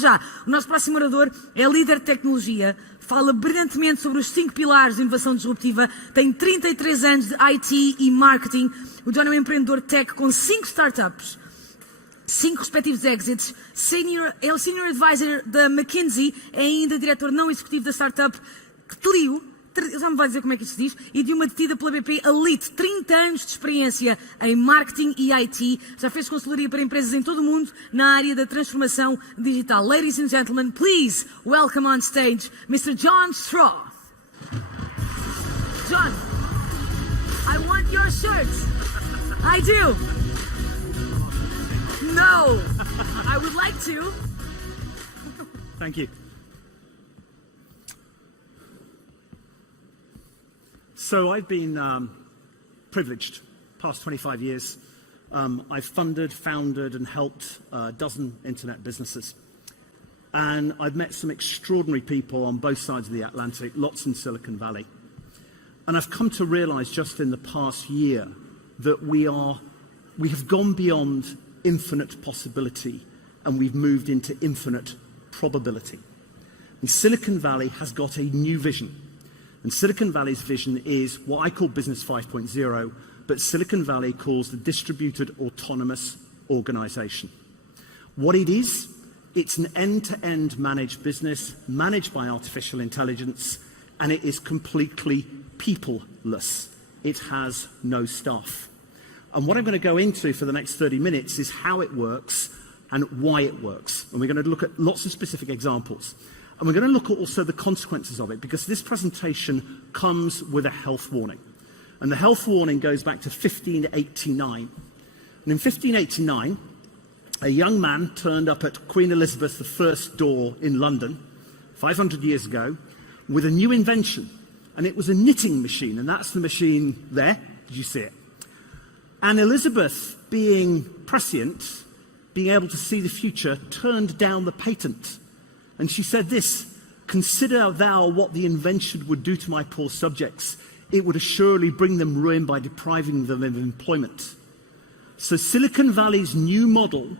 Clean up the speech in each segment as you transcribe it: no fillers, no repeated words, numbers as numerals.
já, o nosso próximo orador é líder de tecnologia, fala brilhantemente sobre os 5 pilares de inovação disruptiva, tem 33 anos de IT e marketing. O John é um empreendedor tech com 5 startups, 5 respectivos exits, é o Senior Advisor da Mckinsey, é ainda diretor não executivo da startup Clio, já me vai dizer como é que isto se diz, e de uma detida pela BP Elite, 30 anos de experiência em marketing e IT, já fez consultoria para empresas em todo o mundo na área da transformação digital. Ladies and gentlemen, please welcome on stage Mr. John Straw. John, I want your shirt. I do. No, I would like to. Thank you. So I've been privileged past 25 years. I've funded, founded and helped a dozen internet businesses. And I've met some extraordinary people on both sides of the Atlantic, lots in Silicon Valley. And I've come to realize just in the past year that we have gone beyond infinite possibility and we've moved into infinite probability. And Silicon Valley has got a new vision. And Silicon Valley's vision is what I call Business 5.0, but Silicon Valley calls the distributed autonomous organization. What it is, it's an end-to-end managed business, managed by artificial intelligence, and it is completely people-less. It has no staff. And what I'm going to go into for the next 30 minutes is how it works and why it works. And we're going to look at lots of specific examples. And we're going to look at also the consequences of it, because this presentation comes with a health warning. And the health warning goes back to 1589. And in 1589, a young man turned up at Queen Elizabeth I's door in London, 500 years ago, with a new invention. And it was a knitting machine, and that's the machine there. Did you see it? And Elizabeth, being prescient, being able to see the future, turned down the patent. And she said this, "Consider thou what the invention would do to my poor subjects. It would assuredly bring them ruin by depriving them of employment." So Silicon Valley's new model,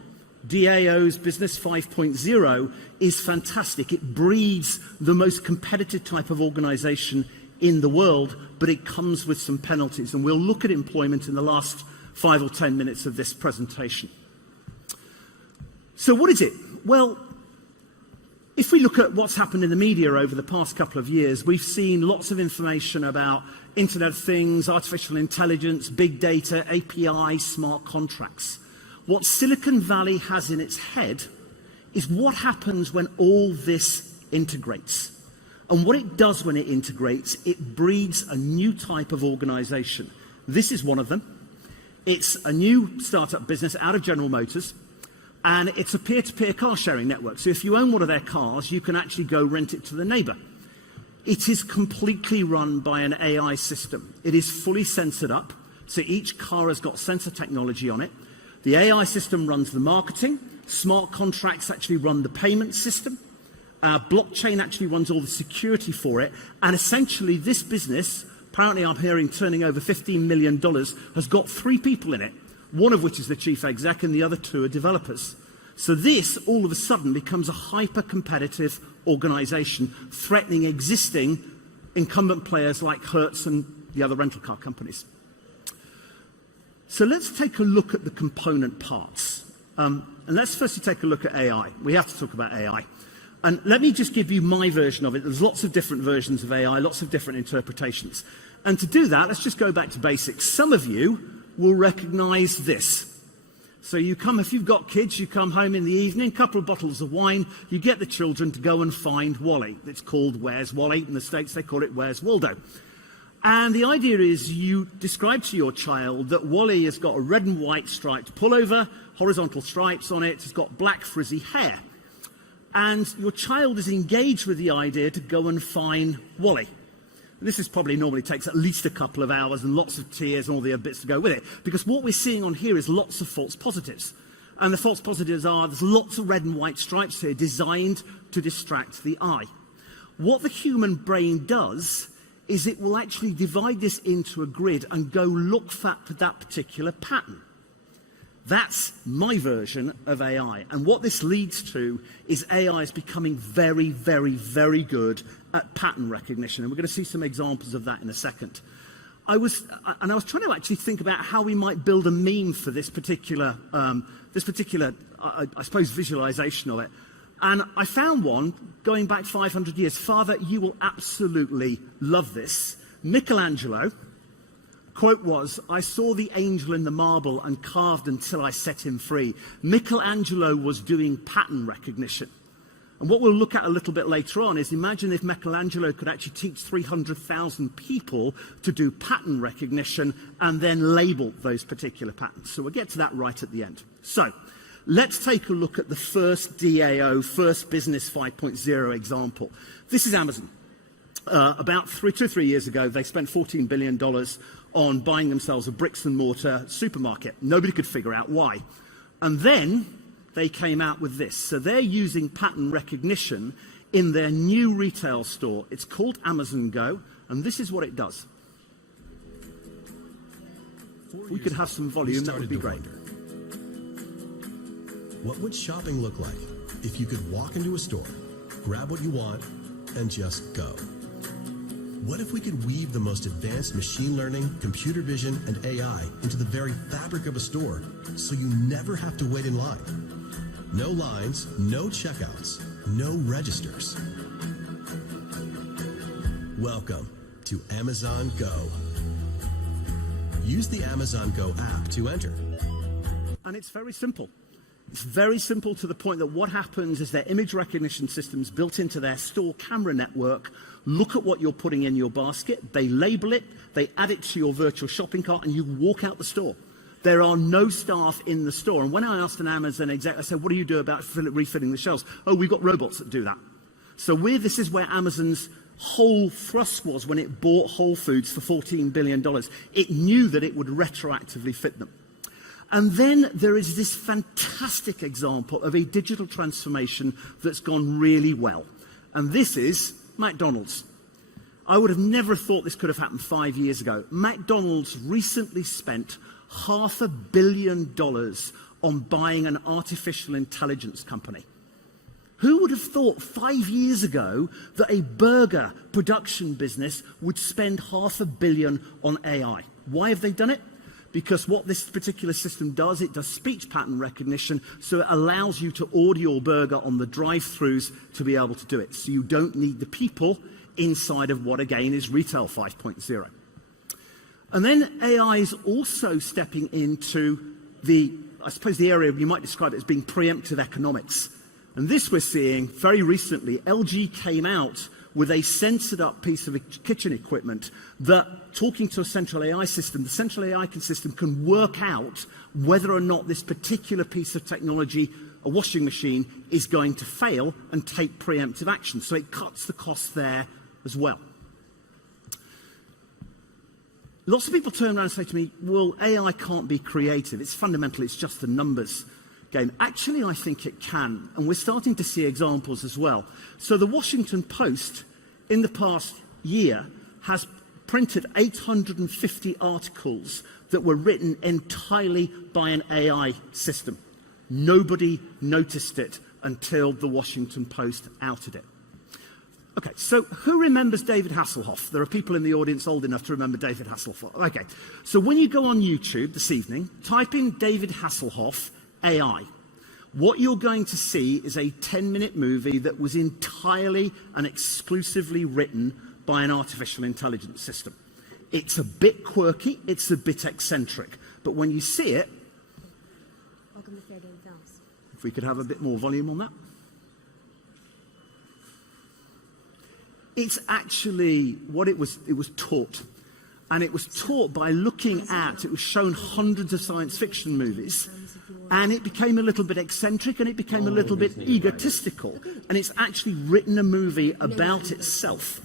DAO's Business 5.0, is fantastic. It breeds the most competitive type of organization in the world, but it comes with some penalties. And we'll look at employment in the last 5 or 10 minutes of this presentation. So what is it? Well, if we look at what's happened in the media over the past couple of years, we've seen lots of information about Internet of Things, artificial intelligence, big data, API, smart contracts. What Silicon Valley has in its head is what happens when all this integrates. And what it does when it integrates, it breeds a new type of organization. This is one of them. It's a new startup business out of General Motors. And it's a peer-to-peer car sharing network. So if you own one of their cars, you can actually go rent it to the neighbor. It is completely run by an AI system. It is fully sensored up. So each car has got sensor technology on it. The AI system runs the marketing. Smart contracts actually run the payment system. Blockchain actually runs all the security for it. And essentially this business, apparently I'm hearing turning over $15 million, has got 3 people in it. One of which is the chief exec and the other 2 are developers. So this, all of a sudden, becomes a hyper-competitive organization, threatening existing incumbent players like Hertz and the other rental car companies. So let's take a look at the component parts. And let's firstly take a look at AI. We have to talk about AI. And let me just give you my version of it. There's lots of different versions of AI, lots of different interpretations. And to do that, let's just go back to basics. Some of you will recognize this. So you come, if you've got kids, you come home in the evening, a couple of bottles of wine, you get the children to go and find Wally. It's called Where's Wally? In the States, they call it Where's Waldo? And the idea is you describe to your child that Wally has got a red and white striped pullover, horizontal stripes on it, it's got black frizzy hair. And your child is engaged with the idea to go and find Wally. This is probably normally takes at least a couple of hours and lots of tears and all the other bits to go with it. Because what we're seeing on here is lots of false positives. And the false positives are, there's lots of red and white stripes here designed to distract the eye. What the human brain does is it will actually divide this into a grid and go look for that particular pattern. That's my version of AI. And what this leads to is AI is becoming very, very, very good at pattern recognition. And we're going to see some examples of that in a second. I was trying to actually think about how we might build a meme for this particular, I suppose, visualization of it. And I found one going back 500 years. Father, you will absolutely love this. Michelangelo, quote was, "I saw the angel in the marble and carved until I set him free." Michelangelo was doing pattern recognition. And what we'll look at a little bit later on is, imagine if Michelangelo could actually teach 300,000 people to do pattern recognition and then label those particular patterns. So we'll get to that right at the end. So let's take a look at the first DAO, first Business 5.0 example. This is Amazon. About 2 or 3 years ago, they spent $14 billion on buying themselves a bricks and mortar supermarket. Nobody could figure out why. And then they came out with this. So they're using pattern recognition in their new retail store. It's called Amazon Go, and this is what it does. If we could have some volume, that would be great. What would shopping look like if you could walk into a store, grab what you want, and just go? What if we could weave the most advanced machine learning, computer vision, and AI into the very fabric of a store so you never have to wait in line? No lines, no checkouts, no registers. Welcome to Amazon Go. Use the Amazon Go app to enter. And it's very simple. It's very simple to the point that what happens is their image recognition systems built into their store camera network look at what you're putting in your basket, they label it, they add it to your virtual shopping cart, and you walk out the store. There are no staff in the store. And when I asked an Amazon exec, I said, what do you do about refilling the shelves? Oh, we've got robots that do that. So this is where Amazon's whole thrust was when it bought Whole Foods for $14 billion. It knew that it would retroactively fit them. And then there is this fantastic example of a digital transformation that's gone really well. And this is McDonald's. I would have never thought this could have happened 5 years ago. McDonald's recently spent $500 million on buying an artificial intelligence company. Who would have thought 5 years ago that a burger production business would spend $500 million on AI? Why have they done it? Because what this particular system does, it does speech pattern recognition, so it allows you to order your burger on the drive-thrus to be able to do it. So you don't need the people inside of what, again, is Retail 5.0. And then AI is also stepping into I suppose the area you might describe it as being preemptive economics. And this we're seeing very recently. LG came out with a censored up piece of kitchen equipment that, talking to a central AI system, the central AI system can work out whether or not this particular piece of technology, a washing machine, is going to fail and take preemptive action. So it cuts the cost there as well. Lots of people turn around and say to me, well, AI can't be creative. It's fundamentally, it's just a numbers game. Actually, I think it can. And we're starting to see examples as well. So the Washington Post, in the past year, has printed 850 articles that were written entirely by an AI system. Nobody noticed it until the Washington Post outed it. Okay, so who remembers David Hasselhoff? There are people in the audience old enough to remember David Hasselhoff. Okay, so when you go on YouTube this evening, type in David Hasselhoff AI. What you're going to see is a 10-minute movie that was entirely and exclusively written by an artificial intelligence system. It's a bit quirky, it's a bit eccentric, but when you see it, Welcome to Fair Game Films. if we could have a bit more volume on that. It's actually what it was taught. And it was taught by looking at, it was shown hundreds of science fiction movies, and it became a little bit eccentric and it became a little bit egotistical. And it's actually written a movie about itself.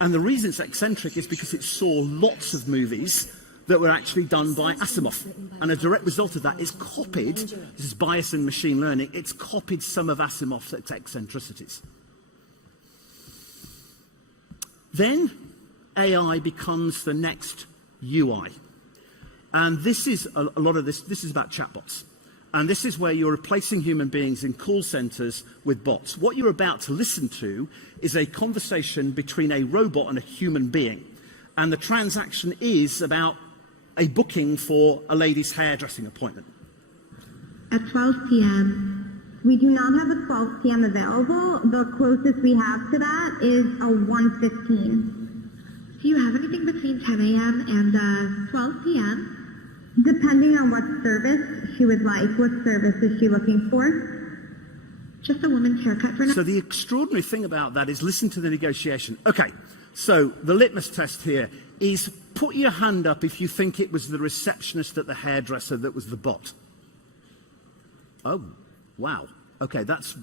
And the reason it's eccentric is because it saw lots of movies that were actually done by Asimov. And a direct result of that is copied, this is bias in machine learning, it's copied some of Asimov's eccentricities. Then AI becomes the next UI. And this is a lot of this is about chatbots. And this is where you're replacing human beings in call centers with bots. What you're about to listen to is a conversation between a robot and a human being. And the transaction is about a booking for a lady's hairdressing appointment. At 12 p.m. We do not have a 12 p.m. available. The closest we have to that is a 1:15. Do you have anything between 10 a.m. and 12 p.m.? Depending on what service she would like. What service is she looking for? Just a woman's haircut for now. So the extraordinary thing about that is listen to the negotiation. Okay, so the litmus test here is put your hand up if you think it was the receptionist at the hairdresser that was the bot. Oh, wow. Okay, that's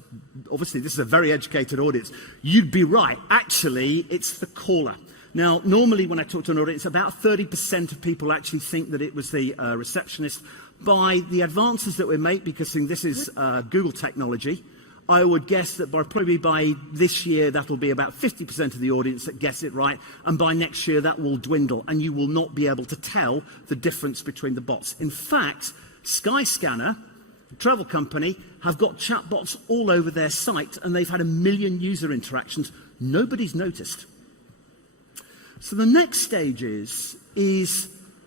obviously this is a very educated audience. You'd be right. Actually, it's the caller. Now, normally when I talk to an audience, about 30% of people actually think that it was the receptionist. By the advances that we make, because this is Google technology, I would guess that probably by this year, that'll be about 50% of the audience that gets it right. And by next year, that will dwindle. And you will not be able to tell the difference between the bots. In fact, Skyscanner, the travel company, have got chatbots all over their site. And they've had 1 million user interactions. Nobody's noticed. So the next stage is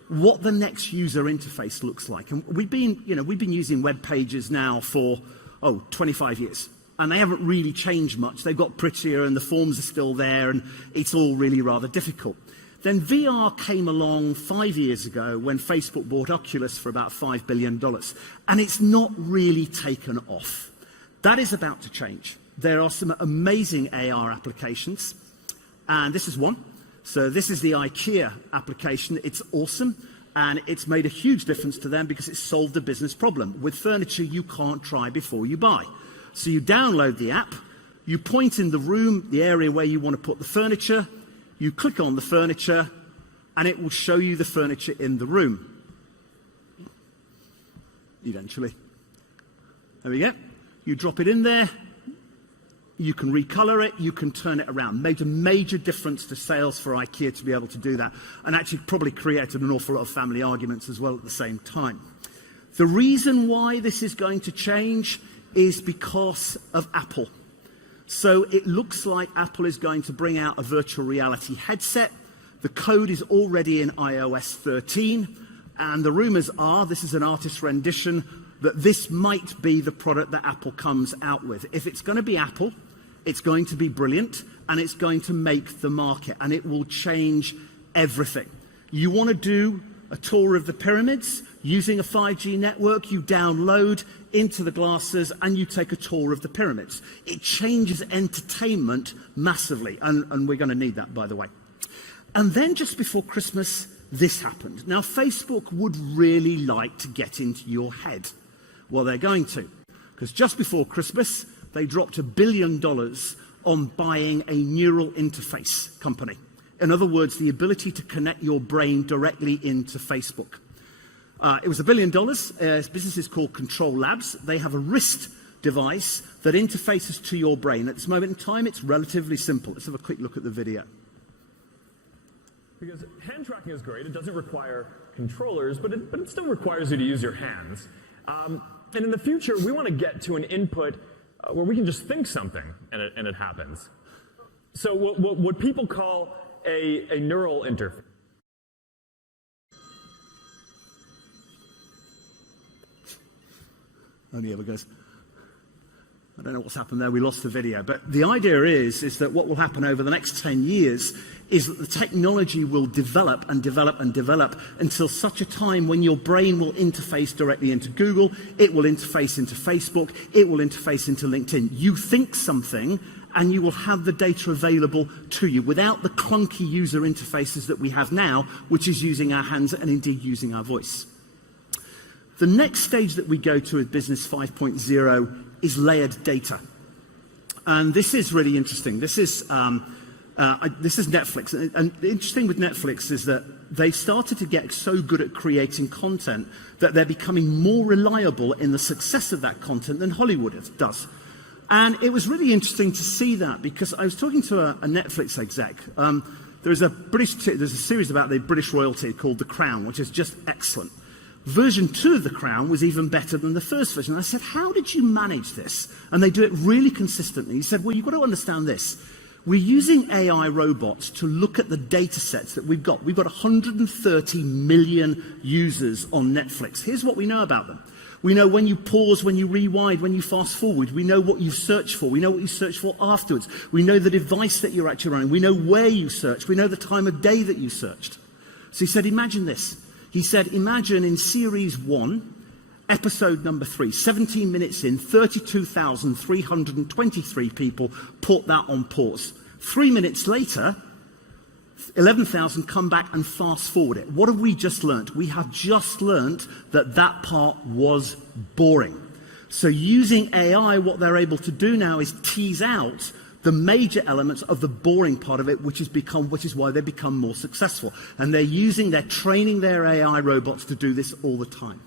what the next user interface looks like. And we've been using web pages now for 25 years. And they haven't really changed much. They've got prettier and the forms are still there and it's all really rather difficult. Then VR came along 5 years ago when Facebook bought Oculus for about $5 billion. And it's not really taken off. That is about to change. There are some amazing AR applications. And this is one. So this is the IKEA application. It's awesome, and it's made a huge difference to them because it solved a business problem. With furniture, you can't try before you buy. So you download the app, you point in the room, the area where you want to put the furniture, you click on the furniture, and it will show you the furniture in the room. Eventually. There we go. You drop it in there. You can recolor it, you can turn it around. Made a major difference to sales for IKEA to be able to do that, and actually probably created an awful lot of family arguments as well at the same time. The reason why this is going to change is because of Apple. So it looks like Apple is going to bring out a virtual reality headset. The code is already in iOS 13, and the rumors are, this is an artist rendition, that this might be the product that Apple comes out with. If it's going to be Apple, it's going to be brilliant, and it's going to make the market, and it will change everything. You want to do a tour of the pyramids using a 5G network, you download into the glasses, and you take a tour of the pyramids. It changes entertainment massively, and we're going to need that, by the way. And then just before Christmas, this happened. Now, Facebook would really like to get into your head. Well, they're going to, because just before Christmas, they dropped $1 billion on buying a neural interface company. In other words, the ability to connect your brain directly into Facebook. It was $1 billion. This business is called Control Labs. They have a wrist device that interfaces to your brain. At this moment in time, it's relatively simple. Let's have a quick look at the video. Because hand tracking is great. It doesn't require controllers, but it still requires you to use your hands. And in the future, we want to get to an input where we can just think something and it happens. So what people call a neural interface. Only ever goes. I don't know what's happened there. We lost the video. But the idea is that what will happen over the next 10 years is that the technology will develop and develop and develop until such a time when your brain will interface directly into Google, it will interface into Facebook, it will interface into LinkedIn. You think something and you will have the data available to you without the clunky user interfaces that we have now, which is using our hands and indeed using our voice. The next stage that we go to with Business 5.0 is layered data. And this is really interesting. This is Netflix. And the interesting with Netflix is that they started to get so good at creating content that they're becoming more reliable in the success of that content than Hollywood does. And it was really interesting to see that because I was talking to a Netflix exec. there's a series about the British royalty called The Crown, which is just excellent. Version 2 of The Crown was even better than the first version. And I said, how did you manage this? And they do it really consistently. He said, well, you've got to understand this. We're using AI robots to look at the data sets that we've got. We've got 130 million users on Netflix. Here's what we know about them. We know when you pause, when you rewind, when you fast forward. We know what you search for. We know what you search for afterwards. We know the device that you're actually running. We know where you searched. We know the time of day that you searched. So he said, imagine this. He said, imagine in series 1, episode number 3, 17 minutes in, 32,323 people put that on pause. 3 minutes later, 11,000 come back and fast forward it. What have we just learnt? We have just learnt that that part was boring. So using AI, what they're able to do now is tease out the major elements of the boring part of it, which is why they become more successful. And they're training their AI robots to do this all the time.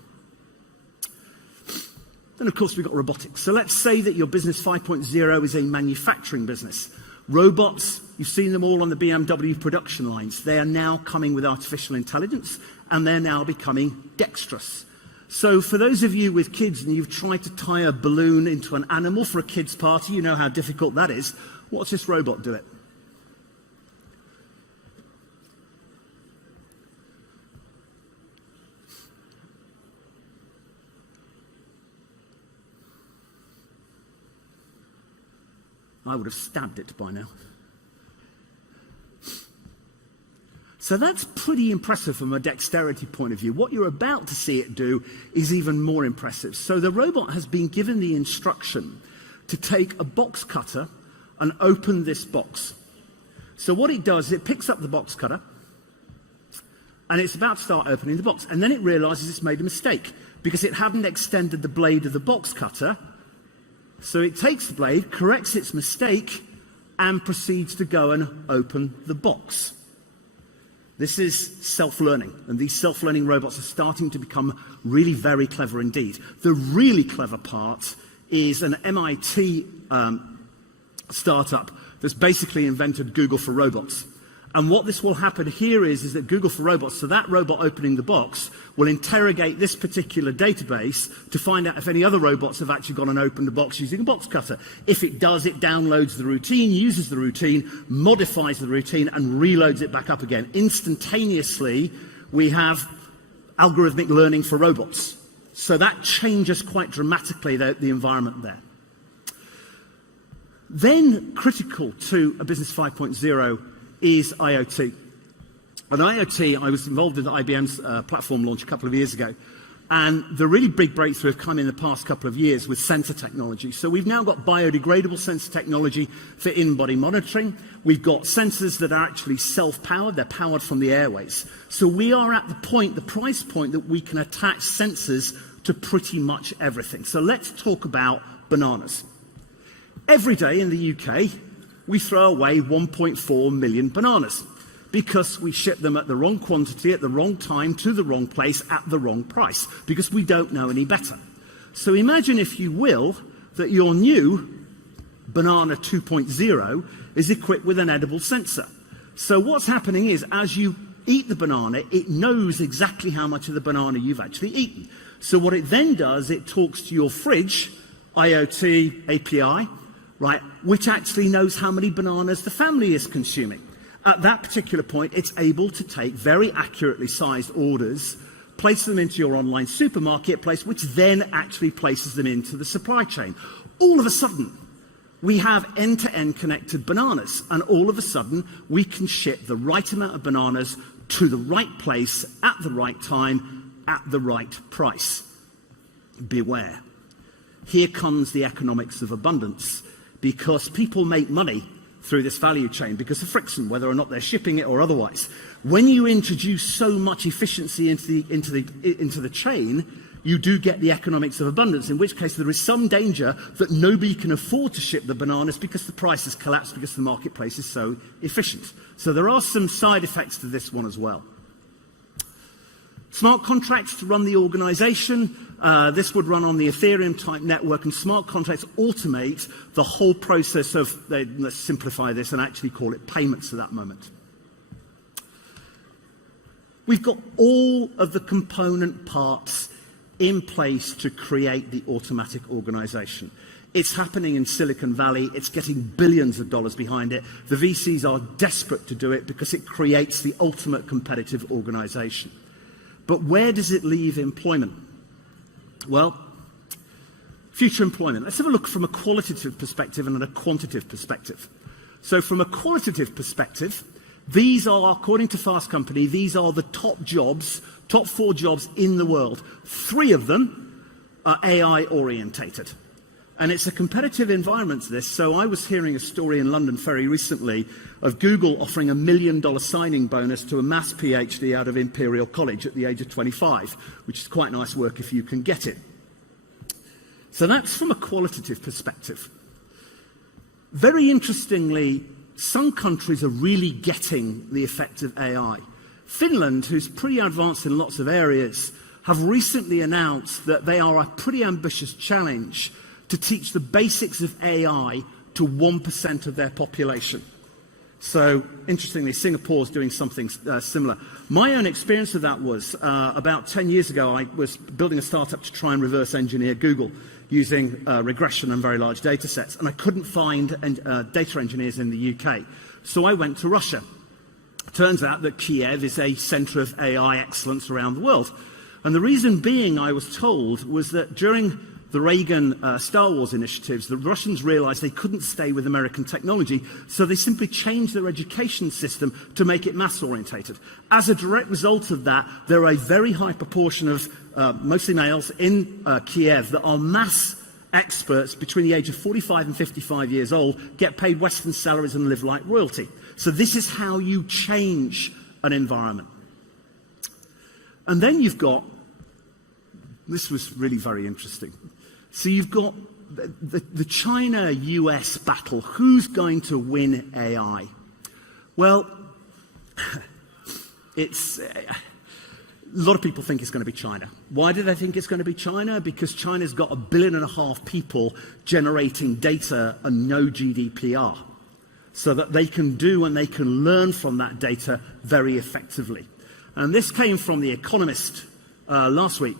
Then, of course, we've got robotics. So let's say that your business 5.0 is a manufacturing business. Robots, you've seen them all on the BMW production lines. They are now coming with artificial intelligence, and they're now becoming dexterous. So for those of you with kids and you've tried to tie a balloon into an animal for a kid's party, you know how difficult that is. Watch this robot do it. I would have stabbed it by now. So that's pretty impressive from a dexterity point of view. What you're about to see it do is even more impressive. So the robot has been given the instruction to take a box cutter and open this box. So what it does, it picks up the box cutter and it's about to start opening the box. And then it realizes it's made a mistake because it hadn't extended the blade of the box cutter. So it takes the blade, corrects its mistake, and proceeds to go and open the box. This is self-learning, and these self-learning robots are starting to become really very clever indeed. The really clever part is an MIT startup that's basically invented Google for robots. And what this will happen here is that Google for robots, so that robot opening the box, will interrogate this particular database to find out if any other robots have actually gone and opened the box using a box cutter. If it does, it downloads the routine, uses the routine, modifies the routine, and reloads it back up again. Instantaneously, we have algorithmic learning for robots. So that changes quite dramatically the environment there. Then, critical to a Business 5.0 is IoT. And IoT, I was involved in IBM's platform launch a couple of years ago. And the really big breakthrough have come in the past couple of years with sensor technology. So we've now got biodegradable sensor technology for in-body monitoring. We've got sensors that are actually self-powered. They're powered from the airways. So we are at the price point that we can attach sensors to pretty much everything. So let's talk about bananas. Every day in the UK, we throw away 1.4 million bananas because we ship them at the wrong quantity, at the wrong time, to the wrong place, at the wrong price, because we don't know any better. So imagine, if you will, that your new Banana 2.0 is equipped with an edible sensor. So what's happening is, as you eat the banana, it knows exactly how much of the banana you've actually eaten. So what it then does, it talks to your fridge, IoT API, right, which actually knows how many bananas the family is consuming. At that particular point, it's able to take very accurately sized orders, place them into your online supermarket place, which then actually places them into the supply chain. All of a sudden, we have end-to-end connected bananas, and all of a sudden, we can ship the right amount of bananas to the right place, at the right time, at the right price. Beware. Here comes the economics of abundance, because people make money through this value chain because of friction, whether or not they're shipping it or otherwise. When you introduce so much efficiency into the chain, you do get the economics of abundance, in which case there is some danger that nobody can afford to ship the bananas because the prices collapse because the marketplace is so efficient. So there are some side effects to this one as well. Smart contracts to run the organization. This would run on the Ethereum type network, and smart contracts automate the whole process of, let's simplify this and actually call it payments at that moment. We've got all of the component parts in place to create the automatic organization. It's happening in Silicon Valley. It's getting billions of dollars behind it. The VCs are desperate to do it because it creates the ultimate competitive organization. But where does it leave employment? Well, future employment. Let's have a look from a qualitative perspective and a quantitative perspective. So from a qualitative perspective, these are, according to Fast Company, these are the top jobs, top 4 jobs in the world. 3 of them are AI orientated. And it's a competitive environment, this. So I was hearing a story in London very recently of Google offering $1 million signing bonus to a maths PhD out of Imperial College at the age of 25, which is quite nice work if you can get it. So that's from a qualitative perspective. Very interestingly, some countries are really getting the effect of AI. Finland, who's pretty advanced in lots of areas, have recently announced that they are a pretty ambitious challenge to teach the basics of AI to 1% of their population. So, interestingly, Singapore's doing something similar. My own experience of that was about 10 years ago, I was building a startup to try and reverse engineer Google using regression and very large data sets, and I couldn't find data engineers in the UK. So I went to Russia. Turns out that Kiev is a center of AI excellence around the world. And the reason being, I was told, was that during the Reagan Star Wars initiatives, the Russians realized they couldn't stay with American technology, so they simply changed their education system to make it mass-orientated. As a direct result of that, there are a very high proportion of mostly males in Kiev that are maths experts between the age of 45 and 55 years old, get paid Western salaries and live like royalty. So this is how you change an environment. And then you've got, this was really very interesting. So you've got the China-US battle. Who's going to win AI? Well, it's a lot of people think it's going to be China. Why do they think it's going to be China? Because China's got 1.5 billion people generating data and no GDPR, so that they can do and they can learn from that data very effectively. And this came from The Economist last week.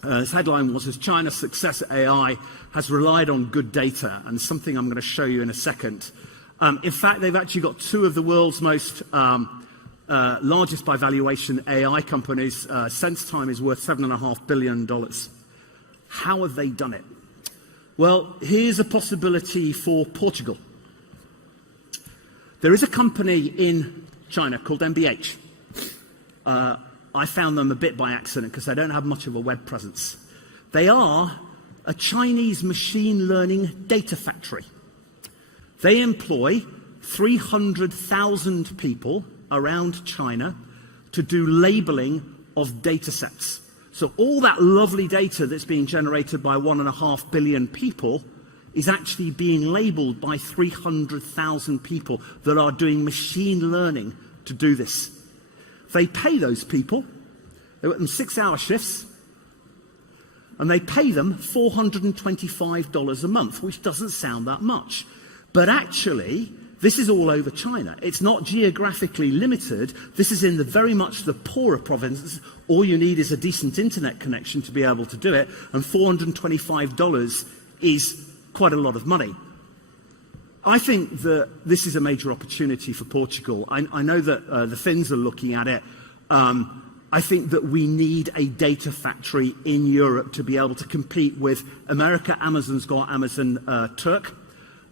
His headline was, China's success at AI has relied on good data, and something I'm going to show you in a second. In fact, they've actually got 2 of the world's most largest by valuation AI companies. SenseTime is worth $7.5 billion. How have they done it? Well, here's a possibility for Portugal. There is a company in China called MBH. I found them a bit by accident because they don't have much of a web presence. They are a Chinese machine learning data factory. They employ 300,000 people around China to do labeling of data sets. So all that lovely data that's being generated by 1.5 billion people is actually being labeled by 300,000 people that are doing machine learning to do this. They pay those people, they work them 6-hour shifts, and they pay them $425 a month, which doesn't sound that much. But actually, this is all over China. It's not geographically limited. This is in the very much the poorer provinces. All you need is a decent internet connection to be able to do it, and $425 is quite a lot of money. I think that this is a major opportunity for Portugal. I know that the Finns are looking at it. I think that we need a data factory in Europe to be able to compete with America. Amazon's got Amazon Turk,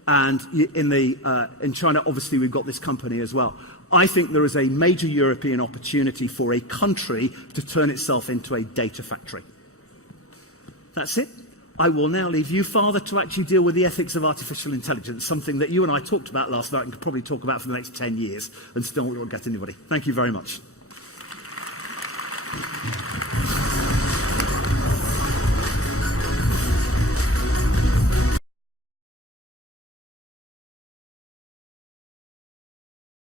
and in China, obviously, we've got this company as well. I think there is a major European opportunity for a country to turn itself into a data factory. That's it. I will now leave you, Father, to actually deal with the ethics of artificial intelligence, something that you and I talked about last night and could probably talk about for the next 10 years and still won't get anybody. Thank you very much.